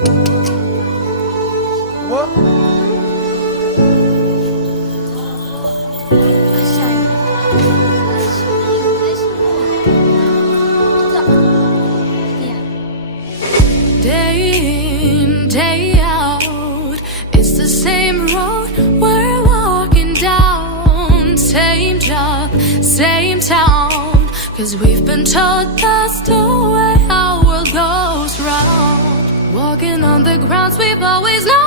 Day in, day out, it's the same road we're walking down. Same job, same town, 'cause we've been told that's the way our world goes round. Walking on the grounds we've always known.